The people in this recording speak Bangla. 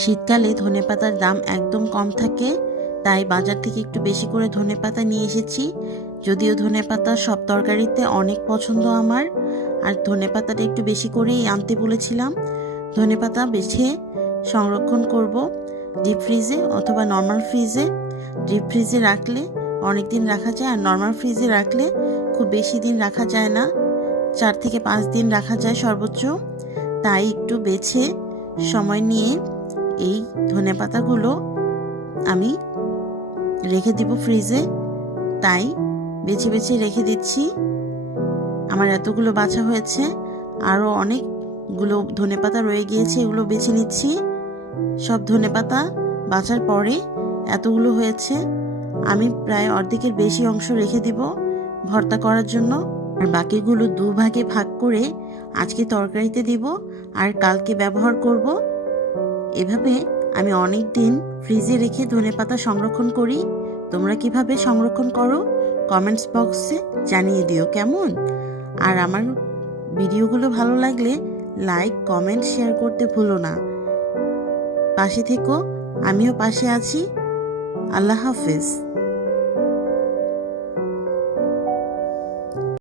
শীতকালে ধনেপাতার দাম একদম কম থাকে, তাই বাজার থেকে একটু বেশি করে ধনেপাতা নিয়ে এসেছি। যদিও ধনেপাতা সব তরকারিতে অনেক পছন্দ আমার, আর ধনেপাতাটা একটু বেশি করেই আনতে বলেছিলাম। ধনেপাতা বেছে সংরক্ষণ করব ডিপ ফ্রিজে অথবা নর্মাল ফ্রিজে। ডিপ ফ্রিজে রাখলে অনেক দিন রাখা যায়, আর নর্মাল ফ্রিজে রাখলে খুব বেশি দিন রাখা যায় না, 4 থেকে 5 দিন রাখা যায় সর্বোচ্চ। তাই একটু বেছে সময় নিয়ে এই ধনেপাতাগুলো আমি রেখে দিব ফ্রিজে। তাই বেছে বেছে রেখে দিচ্ছি। আমার এতগুলো বাছা হয়েছে, আরও অনেকগুলো ধনেপাতা রয়ে গিয়েছে, এগুলো বেছে নিচ্ছি। সব ধনেপাতা বাছার পরে এতগুলো হয়েছে, আমি প্রায় অর্ধেকের বেশি অংশ রেখে দিব ভর্তা করার জন্য। আর বাকিগুলো দুভাগে ভাগ করে আজকে তরকারিতে দিব আর কালকে ব্যবহার করব। এভাবে আমি অনেক দিন ফ্রিজে রেখে ধনেপাতা সংরক্ষণ করি। তোমরা কিভাবে সংরক্ষণ করো কমেন্টস বক্সে জানিয়ে দিও কেমন। আর আমার ভিডিওগুলো ভালো লাগলে লাইক, কমেন্ট, শেয়ার করতে ভুলো না। পাশে থেকো, আমিও পাশে আছি। আল্লাহ হাফেজ।